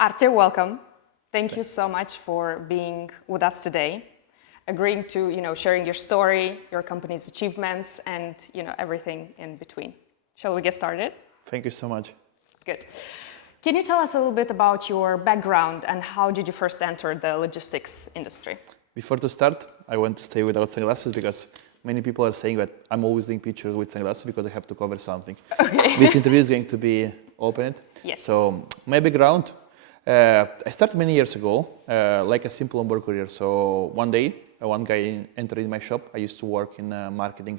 Arte, welcome. Thank you so much for being with us today, agreeing to, sharing your story, your company's achievements, and, everything in between. Shall we get started? Thank you so much. Good. Can you tell us a little bit about your background and how did you first enter the logistics industry? Before to start, I want to stay without sunglasses because many people are saying that I'm always doing pictures with sunglasses because I have to cover something. Okay. This interview is going to be opened. Yes. So my background, I started many years ago, like a simple onboard courier. So one day, one guy entered in my shop. I used to work in a marketing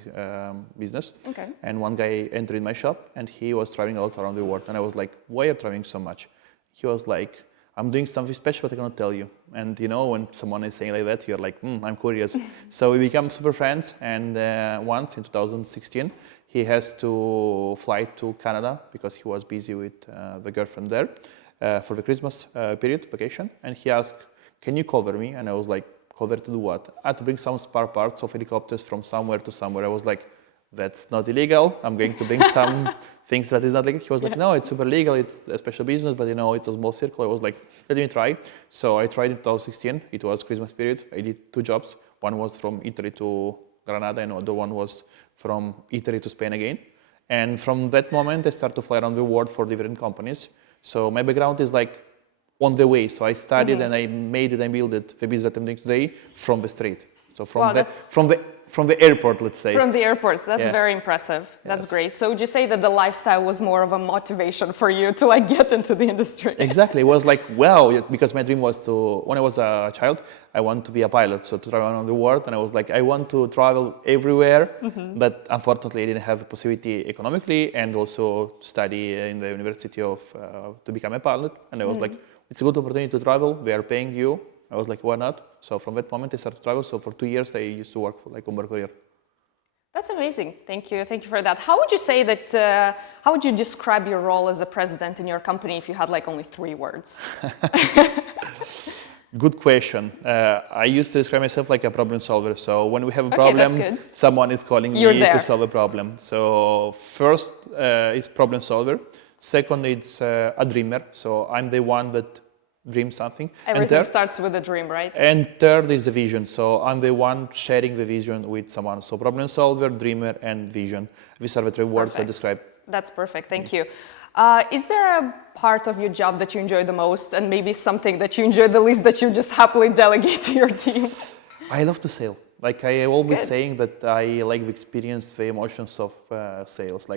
business. Okay. And one guy entered in my shop and he was traveling a lot around the world. And I was like, why are you traveling so much? He was like, I'm doing something special, but I cannot tell you. And when someone is saying like that, you're like, I'm curious. So we become super friends. And once in 2016, he has to fly to Canada because he was busy with the girlfriend there for the Christmas period vacation. And he asked, can you cover me? And I was like, cover to do what? I had to bring some spare parts of helicopters from somewhere to somewhere. I was like, that's not illegal. I'm going to bring some things that is not legal. He was like, no, it's super legal. It's a special business, but it's a small circle. I was like, let me try. So I tried in 2016. It was Christmas period. I did 2 jobs. One was from Italy to Granada, and the other one was from Italy to Spain again. And from that moment, I started to fly around the world for different companies. So my background is like on the way. So I studied and I made it and built it, the business that I'm doing today, from the street. So from the airport, let's say. From the airports, that's very impressive. That's great. So would you say that the lifestyle was more of a motivation for you to get into the industry? Exactly. It was like, wow, because my dream was when I was a child, I wanted to be a pilot, so to travel around the world. And I was like, I want to travel everywhere, but unfortunately I didn't have the possibility economically and also study in the university to become a pilot. And I was like, it's a good opportunity to travel. They are paying you. I was like, why not? So from that moment, I started to travel. So for 2 years, I used to work for onboard courier. That's amazing. Thank you. Thank you for that. How would you say that, how would you describe your role as a president in your company if you had only 3 words? Good question. I used to describe myself like a problem solver. So when we have a problem, someone is calling me to solve a problem. So first is problem solver. Second, it's a dreamer. So I'm the one that dream something. Everything starts with a dream, right? And third is the vision. So I'm the one sharing the vision with someone. So problem solver, dreamer, and vision. These are the 3 words I describe. That's perfect. Thank you. Is there a part of your job that you enjoy the most and maybe something that you enjoy the least that you just happily delegate to your team? I love to sail. I always saying that I like to experience the emotions of sales.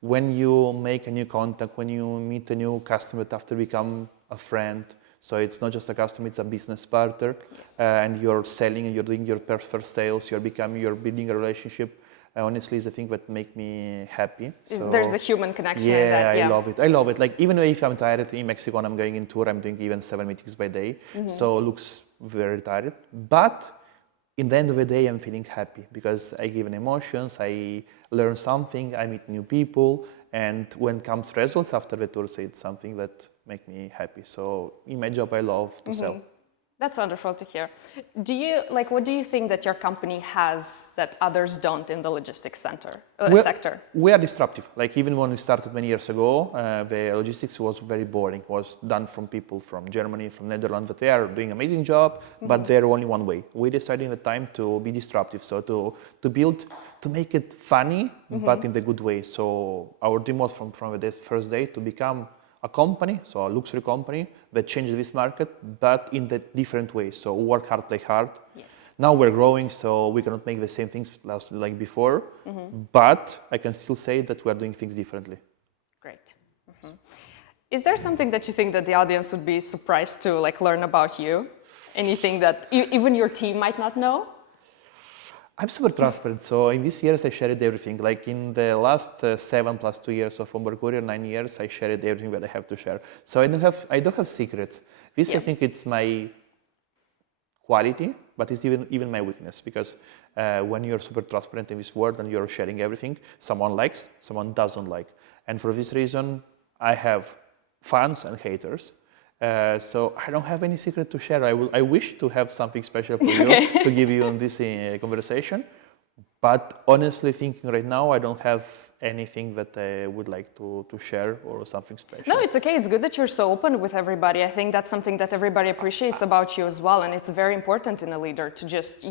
When you make a new contact, when you meet a new customer that after become a friend. So it's not just a customer, it's a business partner. Yes. And you're selling and you're doing your first sales, you're building a relationship. Honestly, it's the thing that make me happy. So, there's a human connection in that. I love it. I love it. Even if I'm tired in Mexico and I'm going in tour, I'm doing even 7 meetings by day. So it looks very tired. But in the end of the day, I'm feeling happy because I give an emotions, I learn something, I meet new people. And when comes results after the tour, it's something that make me happy. So in my job, I love to sell. That's wonderful to hear. What do you think that your company has that others don't in the logistics sector? We are disruptive. Even when we started many years ago, the logistics was very boring. It was done from people from Germany, from Netherlands, but they are doing an amazing job, but they're only one way. We decided at the time to be disruptive, so to build, to make it funny, but in the good way. So our dream was from the first day to become a company, so a luxury company that changed this market, but in the different ways. So work hard, play hard. Yes. Now we're growing, so we cannot make the same things like before, but I can still say that we're doing things differently. Great. Is there something that you think that the audience would be surprised to learn about you? Anything that even your team might not know? I'm super transparent. So in these years, I shared everything. In the last 7 plus 2 years of onboard courier, 9 years, I shared everything that I have to share. So I don't have secrets. This, I think, it's my quality, but it's even my weakness because when you're super transparent in this world and you're sharing everything, someone likes, someone doesn't like. And for this reason, I have fans and haters. So I don't have any secret to share. I wish to have something special for you to give you on this conversation. But honestly thinking right now, I don't have anything that I would like to share or something special. No, it's okay. It's good that you're so open with everybody. I think that's something that everybody appreciates about you as well. And it's very important in a leader to just,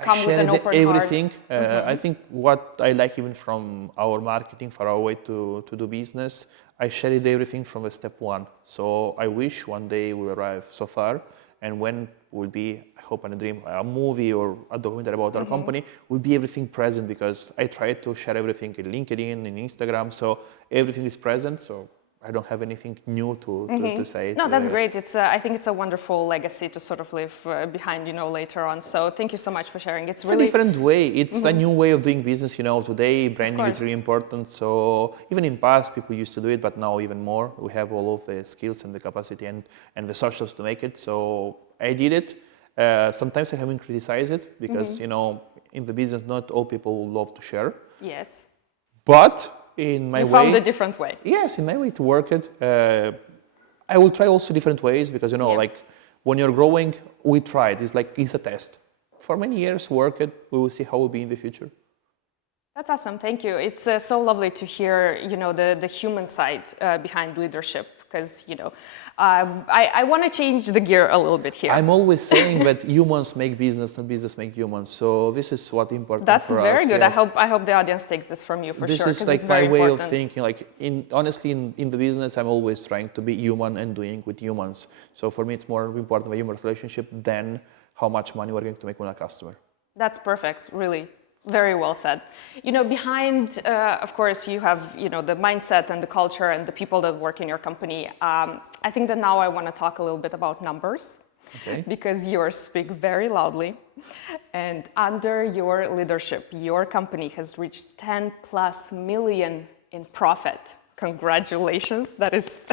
come with an open everything. heart. I think what I like even from our marketing, for our way to do business, I shared everything from the step one. So I wish one day we'll arrive so far, and when will be, I hope and a dream, a movie or a documentary about our company, will be everything present, because I try to share everything in LinkedIn, in Instagram, so everything is present. So I don't have anything new to say. No, that's great. I think it's a wonderful legacy to sort of leave behind, later on. So thank you so much for sharing. It's really a different way. It's a new way of doing business. Today branding is really important. So even in past, people used to do it, but now even more. We have all of the skills and the capacity and the socials to make it. So I did it. Sometimes I haven't criticized it because, in the business, not all people love to share. Yes. But in my way, found a different way. Yes, in my way to work it. I will try also different ways because like when you're growing, we tried. It's a test. For many years, work it. We will see how it will be in the future. That's awesome. Thank you. It's so lovely to hear, the human side behind leadership. Because I want to change the gear a little bit here. I'm always saying that humans make business, not business make humans. So this is what important. That's for very us. good. Yes. I hope the audience takes this from you for this sure. This is it's very my way important. of thinking. Honestly, in the business, I'm always trying to be human and doing with humans. So for me, it's more important the human relationship than how much money we're going to make with a customer. That's perfect. Really. Very well said. Behind, of course, you have, the mindset and the culture and the people that work in your company. I think that now I want to talk a little bit about numbers, because yours speak very loudly. And under your leadership, your company has reached 10 plus million in profit. Congratulations. That is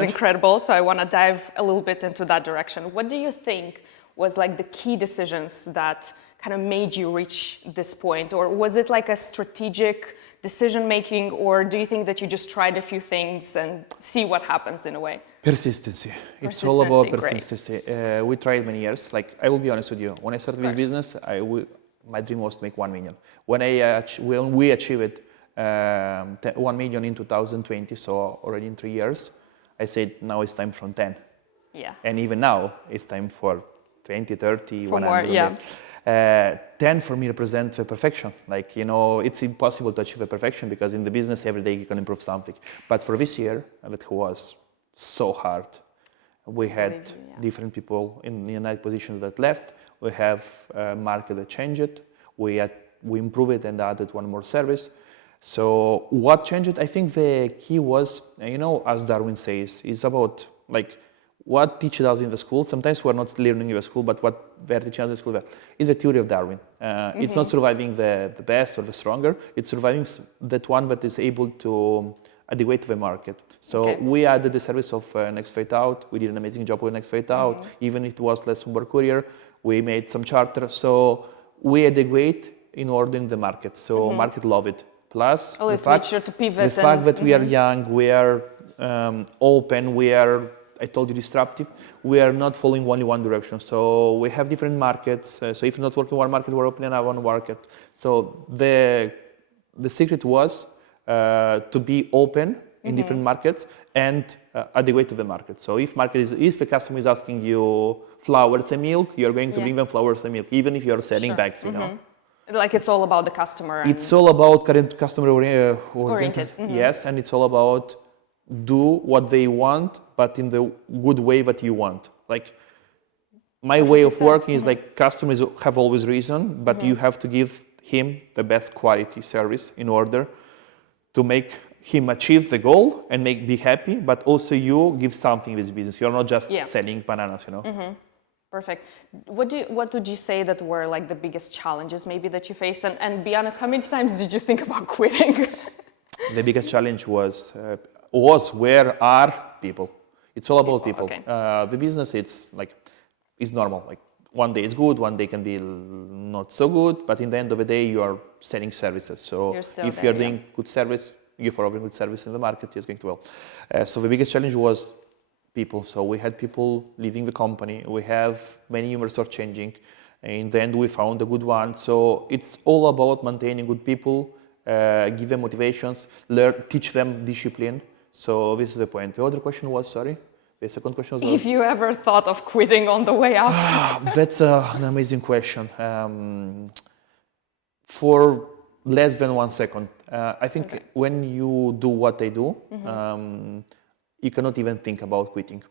incredible. So I want to dive a little bit into that direction. What do you think was like the key decisions that kind of made you reach this point? Or was it like a strategic decision making, or do you think that you just tried a few things and see what happens in a way? Persistency. It's all about persistency. We tried many years. I will be honest with you. When I started this business, my dream was to make 1 million. When we achieved 1 million in 2020, so already in 3 years, I said, now it's time from 10. Yeah. And even now, it's time for 20, 30, for 100. More, yeah. 10 for me represents the perfection. It's impossible to achieve a perfection because in the business every day you can improve something. But for this year, that was so hard. We had different people in the United positions that left. We have a market that changed. We improved it and added one more service. So what changed? I think the key was, as Darwin says, it's about what teaches us in the school. Sometimes we're not learning in the school, but what they're teaching us in the school is the theory of Darwin. It's not surviving the best or the stronger. It's surviving that one that is able to adequate to the market. So we added the service of Next Freight Out. We did an amazing job with Next Freight Out. Even if it was less Uber Courier, we made some charter. So we adequate in order in the market. So market love it. Plus the fact that we are young, we are open, we are, I told you, disruptive. We are not following only one direction. So we have different markets. So if you're not working one market, we're opening another one market. So the secret was to be open in different markets and adequate to the market. So if the customer is asking you flowers and milk, you're going to bring them flowers and milk, even if you're selling bags, It's all about the customer. It's all about customer oriented. Yes, and it's all about do what they want, but in the good way that you want. My way of working is customers have always reason, but you have to give him the best quality service in order to make him achieve the goal and be happy, but also you give something in this business. You're not just selling bananas, Perfect. What would you say that were the biggest challenges maybe that you faced? And be honest, how many times did you think about quitting? The biggest challenge was where are people? It's all about people. The business, it's normal. One day is good, one day can be not so good, but in the end of the day, you are selling services. So if you're doing good service, you're offering good service in the market, it's going to well. So the biggest challenge was people. So we had people leaving the company. We have many humors are changing. In the end, we found a good one. So it's all about maintaining good people give them motivations, teach them discipline. So this is the point. The other question was, sorry? The second question was... If you ever thought of quitting on the way out? That's an amazing question. For less than 1 second. I think when you do what I do, you cannot even think about quitting.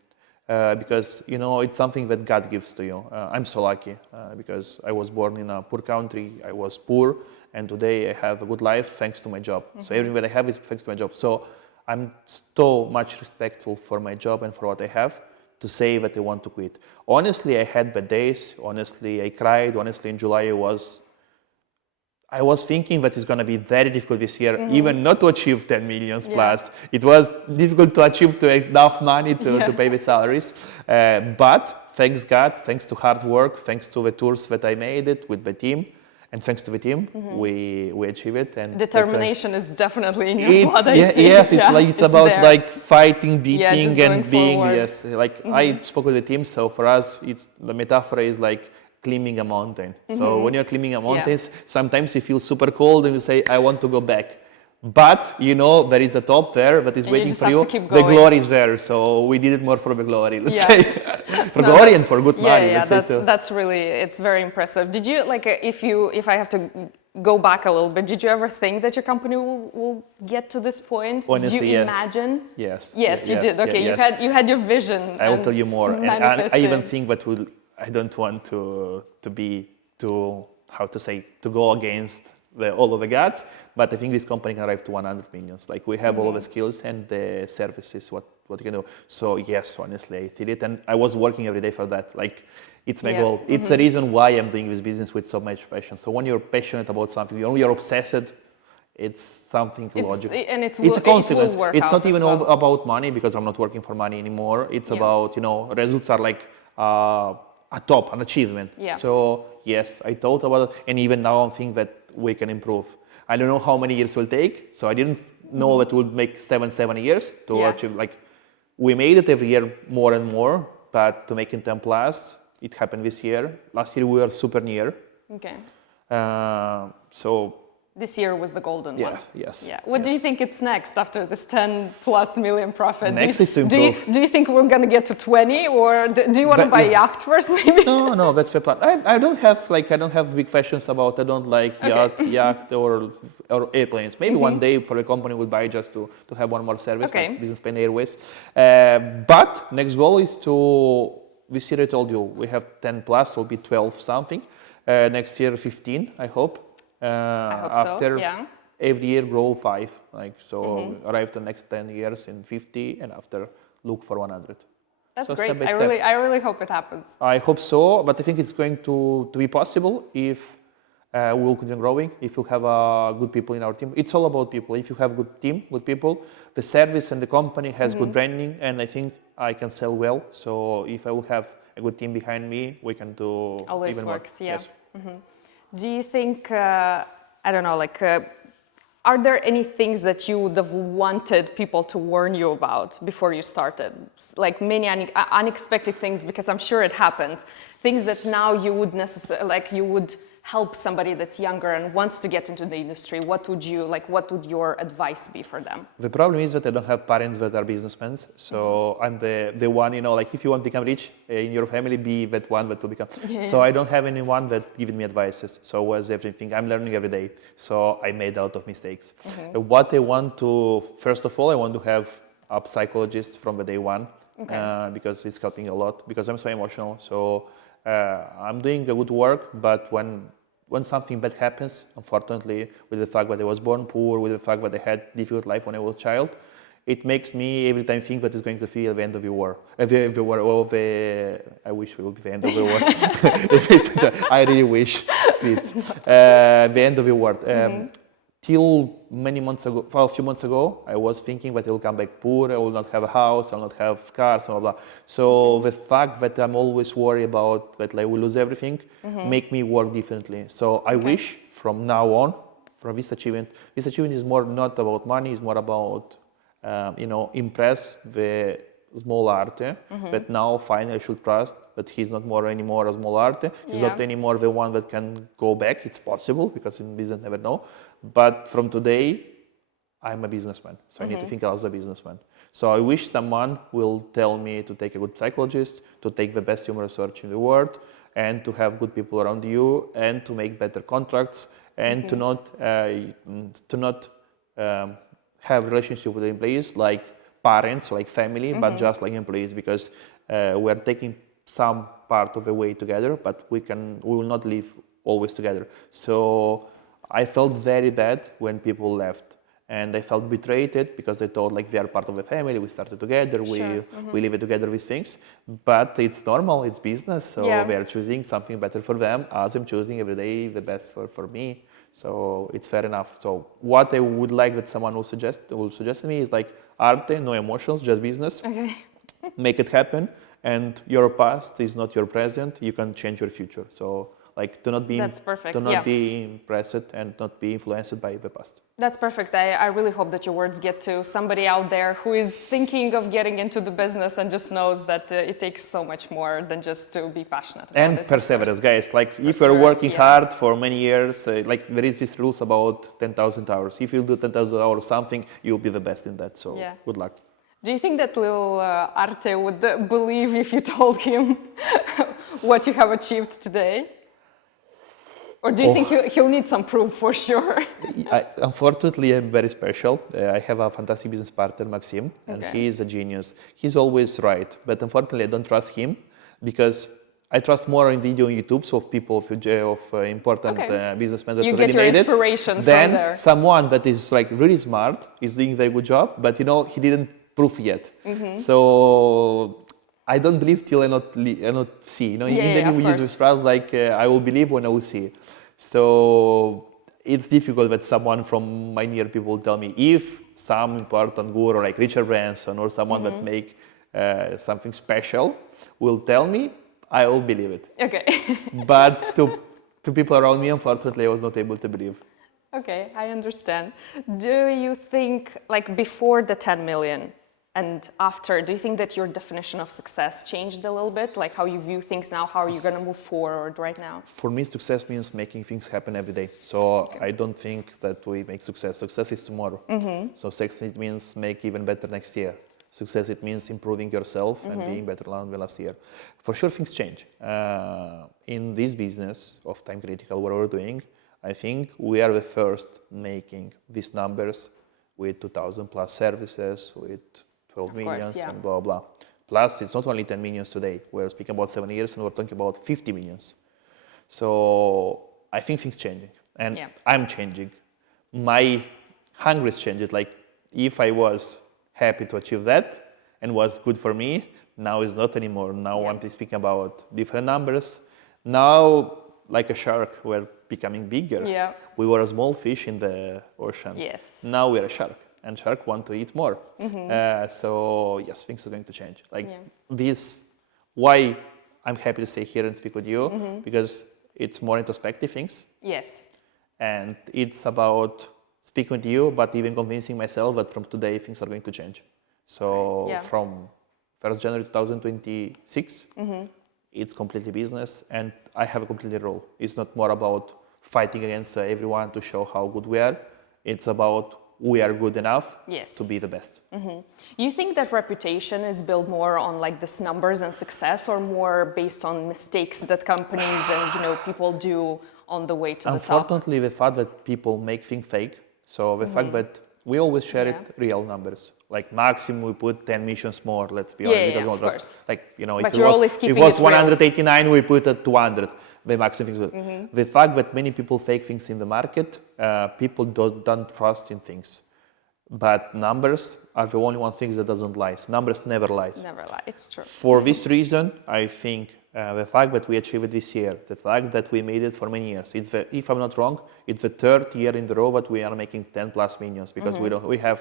Because, you know, it's something that God gives to you. I'm so lucky because I was born in a poor country, I was poor, and today I have a good life thanks to my job. So everything that I have is thanks to my job. So I'm so much respectful for my job and for what I have to say that I want to quit. Honestly, I had bad days. Honestly, I cried. Honestly, in July I was thinking that it's going to be very difficult this year, even not to achieve 10 millions plus. It was difficult to achieve enough money to pay the salaries. But thanks God, thanks to hard work, thanks to the tours that I made it with the team, and thanks to the team, we achieved it. And determination is definitely in your blood. Yes, it's about there. Like fighting, beating, and being. Forward. Yes, like I spoke with the team. So for us, the metaphor is like climbing a mountain. So when you're climbing a mountain, sometimes you feel super cold and you say, I want to go back. But, you know, there is a top there that is waiting for you. The glory is there. So we did it more for the glory, let's say. For glory and for good money, let's say so. That's really, it's very impressive. Did you, like, if I have to go back a little bit, did you ever think that your company will get to this point? Honestly, did you imagine? Yes. Yes, you did. Okay, you had your vision. I will tell you more. And I even think that I don't want to go against all of the gods, but I think this company can arrive to 100 millions. Like we have all of the skills and the services, what you can do. So yes, honestly, I did it, and I was working every day for that. Like it's my goal. It's the reason why I'm doing this business with so much passion. So when you're passionate about something, you're obsessed. It's something logical. And it's a consequence. It's not even all about money because I'm not working for money anymore. It's about, you know, results are like an achievement. So yes, I thought about it, and even now I'm thinking that we can improve. I don't know how many years it will take, so I didn't know that it would make 7 years to achieve. Like we made it every year more and more, but to make it 10 plus, it happened this year. Last year we were super near. Okay. So this year was the golden one. Yes. Yeah. What do you think it's next after this 10 plus million profit? Next is to improve. Do you think we're going to get to 20, or do you want to buy a yacht first, maybe? No, that's the plan. I don't have big fashions about. I don't like yacht or airplanes. Maybe one day for a company would buy just to have one more service, like Business Plane Airways. But next goal is to. This year I told you we have 10 plus, will be 12 something. Next year 15, I hope. I hope after so, every year grow 5, like so arrive the next 10 years in 50, and after look for 100. That's so great. Step by step. I really hope it happens. I hope so, but I think it's going to be possible if we will continue growing, if you have good people in our team. It's all about people. If you have a good team, good people, the service and the company has good branding, and I think I can sell well. So if I will have a good team behind me, we can do always even works, more. Yes. Do you think, I don't know, like, are there any things that you would have wanted people to warn you about before you started? Like many unexpected things, because I'm sure it happened. Things that now you would you would help somebody that's younger and wants to get into the industry. What would your advice be for them? The problem is that I don't have parents that are businessmen. So I'm the one, you know, like if you want to become rich in your family, be that one that will become. So I don't have anyone that given me advices. So was everything. I'm learning every day. So I made a lot of mistakes. What I want to, first of all, I want to have a psychologist from the day one because it's helping a lot because I'm so emotional. So I'm doing a good work, but when something bad happens, unfortunately, with the fact that I was born poor, with the fact that I had difficult life when I was a child, it makes me every time think that it's going to be the end of the war. I wish it would be the end of the war. I really wish, please. The end of the war. Till a few months ago, I was thinking that I will come back poor, I will not have a house, I will not have cars, blah, blah. So the fact that I'm always worried about that I will lose everything, make me work differently. So I wish from now on, from this achievement is more not about money, it's more about, impress the small Arte, but now finally should trust that he's not more anymore a small Arte. He's not anymore the one that can go back. It's possible because in business never know. But from today, I'm a businessman, so I need to think as a businessman. So I wish someone will tell me to take a good psychologist, to take the best human research in the world, and to have good people around you, and to make better contracts, and to not have relationship with the employees like parents, like family, but just like employees, because we are taking some part of the way together, but we will not live always together. So I felt very bad when people left. And I felt betrayed because they thought like they are part of the family. We started together. We live together with things. But it's normal. It's business. So we are choosing something better for them, as I'm choosing every day the best for me. So it's fair enough. So what I would like that someone will suggest to me is like Arte, no emotions, just business. Okay. Make it happen. And your past is not your present. You can change your future. So like do not be impressed and not be influenced by the past. That's perfect. I really hope that your words get to somebody out there who is thinking of getting into the business and just knows that it takes so much more than just to be passionate about and this. Perseverance, guys. Like if you're working hard for many years, like there is this rules about 10,000 hours. If you do 10,000 hours something, you'll be the best in that. So good luck. Do you think that Arte would believe if you told him what you have achieved today? Or do you think he'll need some proof for sure? Unfortunately, I'm very special. I have a fantastic business partner, Maxim, and he is a genius. He's always right, but unfortunately, I don't trust him because I trust more in video on YouTube, so people of important businessmen that you already get your made inspiration it. from Then there. someone that is like really smart is doing a very good job, but he didn't prove yet. So I don't believe till I not see. In the game we use this phrase like I will believe when I will see. So it's difficult that someone from my near people tell me if some important guru like Richard Branson or someone that make something special will tell me, I will believe it. Okay. But to people around me, unfortunately, I was not able to believe. Okay, I understand. Do you think, like before the 10 million, and after, do you think that your definition of success changed a little bit? Like how you view things now, how are you going to move forward right now? For me, success means making things happen every day. So I don't think that we make success. Success is tomorrow. So success it means make even better next year. Success it means improving yourself and being better than last year. For sure, things change. In this business of time critical, what we're doing, I think we are the first making these numbers with 2,000 plus services, with 12 millions and blah, blah. Plus, it's not only 10 millions today. We're speaking about 7 years and we're talking about 50 millions. So I think things changing and I'm changing. My hunger is changing. Like if I was happy to achieve that and was good for me, now it's not anymore. Now I'm speaking about different numbers. Now, like a shark, we're becoming bigger. Yeah. We were a small fish in the ocean. Yes. Now we're a shark. And shark want to eat more. So yes, things are going to change. Like this, why I'm happy to stay here and speak with you, because it's more introspective things. Yes. And it's about speaking with you, but even convincing myself that from today things are going to change. So from 1st January 2026, it's completely business and I have a completely role. It's not more about fighting against everyone to show how good we are. It's about we are good enough to be the best. You think that reputation is built more on like this numbers and success, or more based on mistakes that companies and people do on the way to the top? Unfortunately, the fact that people make things fake. So the fact that we always share it real numbers. Like maximum we put 10 missions more. Let's be honest. Because of course. Like if it was 189, we put it 200. The maximum things. The fact that many people fake things in the market, people don't trust in things. But numbers are the only one thing that doesn't lie. Numbers never lie. Never lie. It's true. For this reason, I think the fact that we achieved it this year, the fact that we made it for many years, if I'm not wrong, it's the 3rd year in a row that we are making 10 plus millions because we have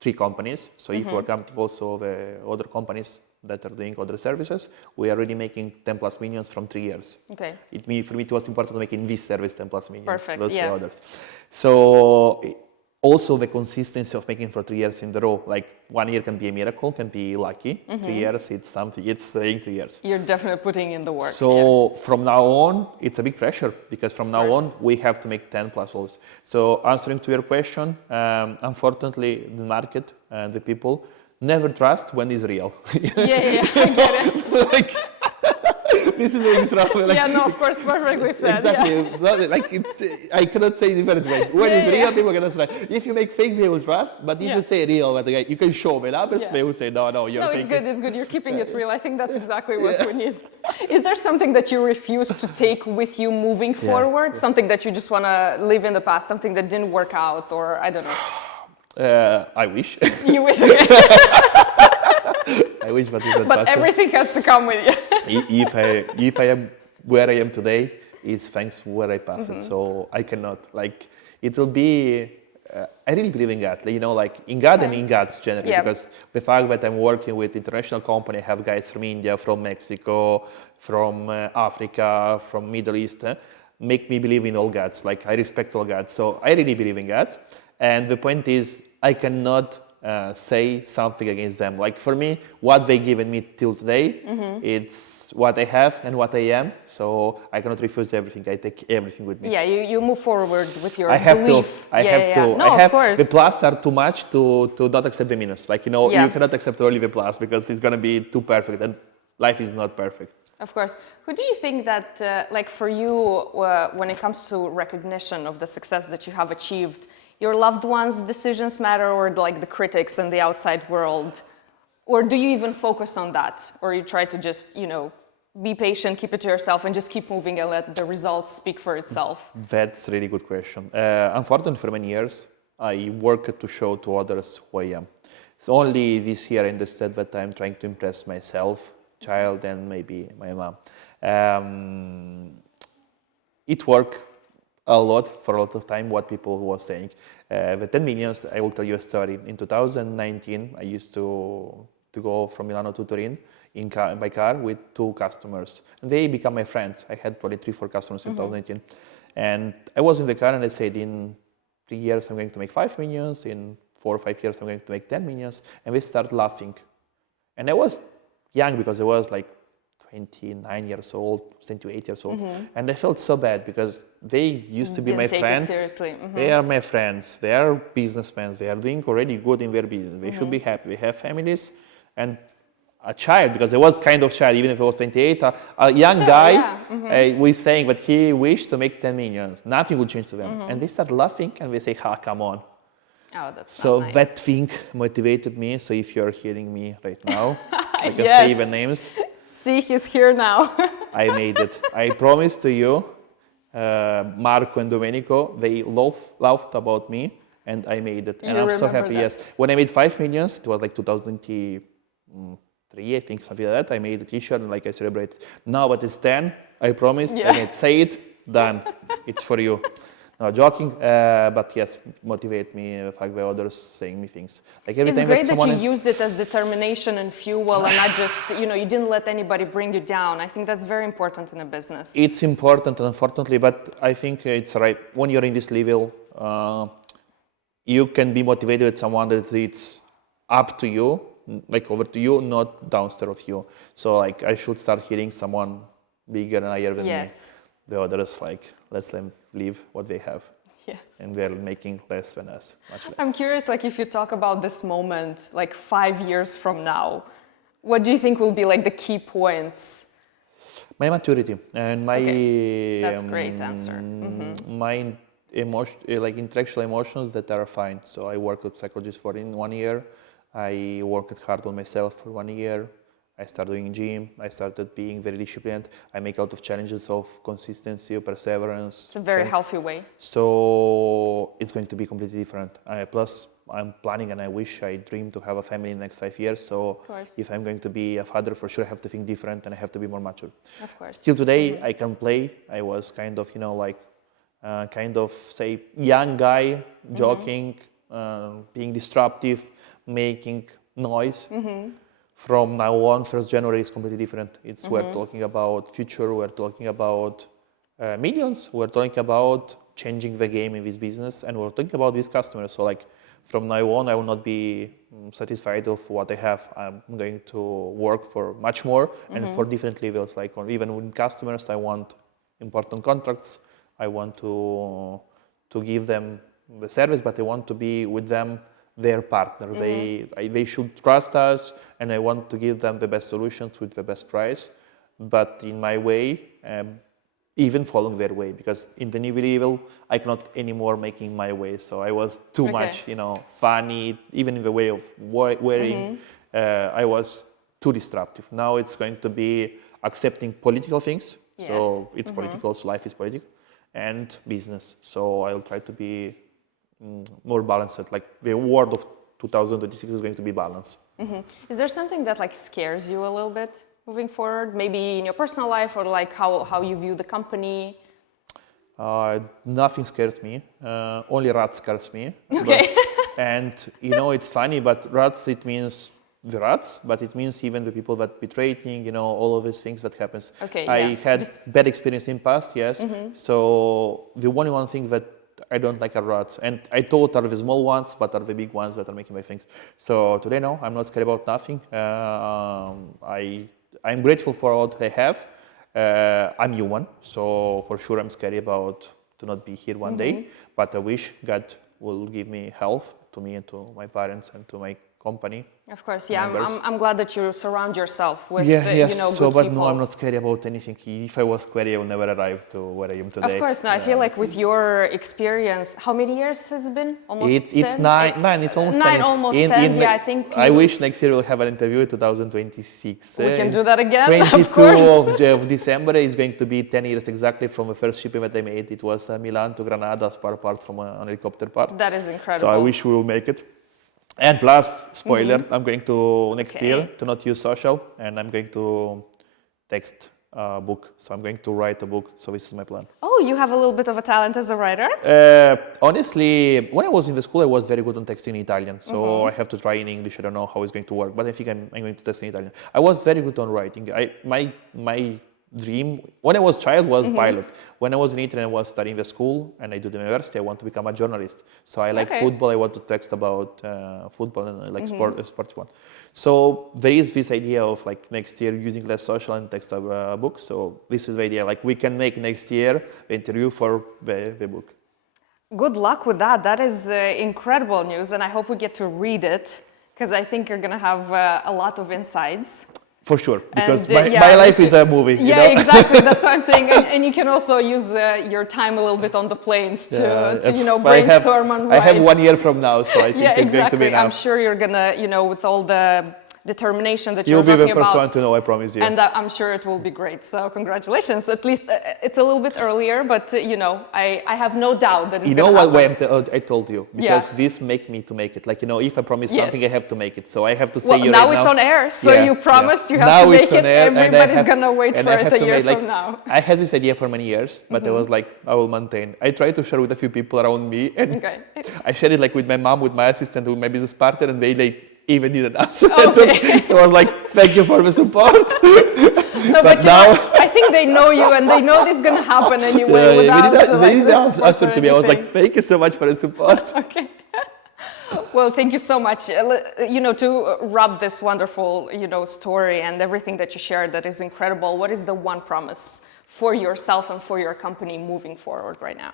3 companies. So if we're counting also the other companies that are doing other services, we are already making 10 plus millions from 3 years. Okay. For me, it was important to make in this service 10 plus millions. Perfect. Those others. So also the consistency of making for 3 years in a row. Like 1 year can be a miracle, can be lucky. 3 years, it's something. It's staying 3 years. You're definitely putting in the work. So from now on, it's a big pressure because from now on we have to make 10 plus goals. So answering to your question, unfortunately, the market and the people never trust when it's real. Yeah, I get it. Like, this is very strong. Like, yeah, no, of course, perfectly said. Exactly. Yeah. Like I cannot say it different way. When it's real, people cannot trust. If you make fake, they will trust. But if you say real, but you can show me others, they will say, no, you're fake. No, it's good. It's good. You're keeping it real. I think that's exactly what we need. Is there something that you refuse to take with you moving forward? Something that you just want to leave in the past? Something that didn't work out, or I don't know. I wish. You wish. Okay. I wish, but it's not But possible. everything has to come with you. If I am where I am today, it's thanks to where I passed it. So I cannot, like, it will be, I really believe in God, you know, like in God and in God's generally, because the fact that I'm working with international company, I have guys from India, from Mexico, from Africa, from Middle East, make me believe in all gods. Like I respect all gods. So I really believe in God. And the point is, I cannot say something against them. Like for me, what they given me till today, it's what I have and what I am. So I cannot refuse everything. I take everything with me. Yeah, you move forward with your I have belief. to. I have to. No, of course. The plus are too much to not accept the minus. Like, you know, you cannot accept only the plus because it's going to be too perfect and life is not perfect. Of course. Who do you think that, like for you, when it comes to recognition of the success that you have achieved, your loved ones' decisions matter, or like the critics and the outside world? Or do you even focus on that? Or you try to just, you know, be patient, keep it to yourself, and just keep moving and let the results speak for itself? That's a really good question. Unfortunately, for many years, I worked to show to others who I am. So only this year I understood that I'm trying to impress myself, child, and maybe my mom. It worked a lot for a lot of time, what people were saying. The 10 millions, I will tell you a story. In 2019, I used to go from Milano to Turin by car with 2 customers. And they become my friends. I had probably 3-4 customers in 2019. And I was in the car and I said, in 3 years, I'm going to make 5 millions. In 4 or 5 years, I'm going to make 10 millions. And they start laughing. And I was young because I was like 29 years old, 28 years old. And I felt so bad because they used to be my friends. Seriously. They are my friends. They are businessmen. They are doing already good in their business. They should be happy. They have families. And a child, because I was kind of child, even if I was 28, a young guy was saying that he wished to make 10 million. Nothing would change to them. And they start laughing and they say, come on. Oh, that's So nice. that thing motivated me. So if you're hearing me right now, I can say the names. See, he's here now. I made it. I promise to you, Marco and Domenico, they laughed about me, and I made it. And I'm so happy, yes. When I made 5 millions, it was like 2003, I think, something like that. I made a t-shirt, and like I celebrated. Now, but it's 10, I promised. I made, say it, done. It's for you. No, joking, but yes, motivate me, the fact that others saying me things. Like every it's time great that you used it as determination and fuel and not just, you know, you didn't let anybody bring you down. I think that's very important in a business. It's important, unfortunately, but I think it's right. When you're in this level, you can be motivated with someone that it's up to you, like over to you, not downstairs of you. So like I should start hearing someone bigger and higher than me. The others, like, let's them leave what they have. Yes. And they're making less than us, much less. I'm curious, like, if you talk about this moment, like 5 years from now, what do you think will be like the key points? My maturity and my... That's a great answer. My like intellectual emotions that are fine. So I worked with psychologists for 1 year. I worked hard on myself for 1 year. I started doing gym. I started being very disciplined. I make a lot of challenges of consistency, perseverance. It's a very healthy way. So it's going to be completely different. Plus, I'm planning and I wish, I dream to have a family in the next 5 years. So if I'm going to be a father, for sure I have to think different and I have to be more mature. Of course. Till today, I can play. I was kind of, you know, like, kind of, say, young guy, joking, being disruptive, making noise. From now on, 1st January is completely different. We're talking about future, we're talking about millions, we're talking about changing the game in this business, and we're talking about these customers. So like from now on, I will not be satisfied of what I have. I'm going to work for much more and for different levels. Like even with customers, I want important contracts. I want to give them the service, but I want to be with them their partner. They should trust us, and I want to give them the best solutions with the best price, but in my way, even following their way, because in the new level, I cannot anymore making my way. So I was too much, funny, even in the way of wearing. I was too disruptive. Now it's going to be accepting political things. Yes. So it's political, so life is political, and business. So I'll try to be more balanced. Like the word of 2026 is going to be balance. Is there something that like scares you a little bit moving forward? Maybe in your personal life, or like how you view the company? Nothing scares me. Only rats scares me. Okay. And it's funny, but rats, it means the rats, but it means even the people that betraying, all of these things that happens. Okay, I had bad experience in past, yes. So the only one thing that I don't like are rats, and I thought are the small ones, but are the big ones that are making my things. So today, no, I'm not scared about nothing. I'm grateful for what I have. I'm human, so for sure I'm scared about to not be here one day, but I wish God will give me health to me and to my parents and to my company. Of course, yeah. I'm glad that you surround yourself with good people. No, I'm not scared about anything. If I was scared, I would never arrive to where I am today. Of course, no. I feel like with your experience, how many years has it been? Almost 10? It's nine. It's almost 9, almost 10. I think. I wish next year we'll have an interview in 2026. We can do that again. 22 of December is going to be 10 years exactly from the first shipping that I made. It was Milan to Granada, spare part from an helicopter part. That is incredible. So I wish we will make it. And plus, spoiler, I'm going to next year to not use social, and I'm going to text a book. So I'm going to write a book. So this is my plan. Oh, you have a little bit of a talent as a writer? Honestly, when I was in the school, I was very good on texting in Italian. So I have to try in English. I don't know how it's going to work, but I think I'm going to text in Italian. I was very good on writing. My dream when I was a child was pilot. When I was in Italy, I was studying the school and I do the university. I want to become a journalist. So I like football. I want to text about football and I like sports one. So there is this idea of like next year using less social and text a book. So this is the idea. Like we can make next year the interview for the book. Good luck with that. That is incredible news, and I hope we get to read it because I think you're going to have a lot of insights. For sure, because my life is a movie. Yeah, exactly. That's what I'm saying. And you can also use your time a little bit on the planes to brainstorm and write. I have 1 year from now, so I think it's going to be enough. I'm sure you're gonna, with all the determination that you're talking about. You'll be the first one to know, I promise you. And I'm sure it will be great. So congratulations. At least it's a little bit earlier, but I have no doubt that it's going to happen. Why I told you? Because this make me to make it. Like, if I promise something, I have to make it. So I have to say now it's on air. So you promised you have to make it. Everybody's going to wait for it a year from now. I had this idea for many years, but I was like, I will maintain. I try to share with a few people around me. And I shared it like with my mom, with my assistant, with my business partner, and they even didn't answer. So I was like, thank you for the support. but now I think they know you and they know this is going to happen anyway. They didn't answer to me. I was like, thank you so much for the support. Okay. Well, thank you so much. To wrap this wonderful, story and everything that you shared, that is incredible. What is the one promise for yourself and for your company moving forward right now?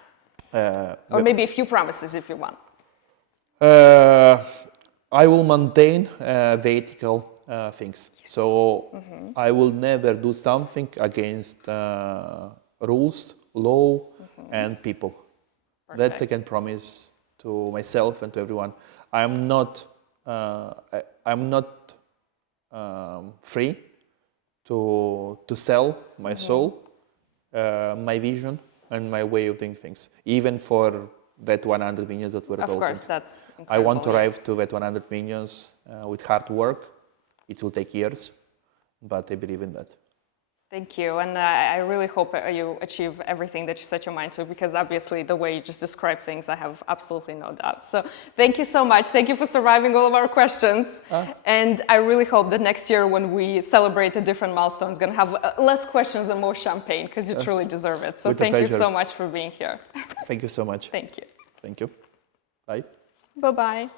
Or maybe a few promises if you want. I will maintain the ethical things. So I will never do something against rules, law, and people. Perfect. That's I can promise to myself and to everyone. I'm not free to sell my soul, my vision, and my way of doing things, even for that 100 millions that we're talking. Of course, that's incredible. I want to arrive to that 100 millions with hard work. It will take years, but I believe in that. Thank you, and I really hope you achieve everything that you set your mind to, because obviously the way you just describe things, I have absolutely no doubt. So thank you so much. Thank you for surviving all of our questions. And I really hope that next year when we celebrate a different milestone, it's going to have less questions and more champagne, because you truly deserve it. So thank you so much for being here. Thank you so much. Thank you. Thank you. Bye. Bye-bye.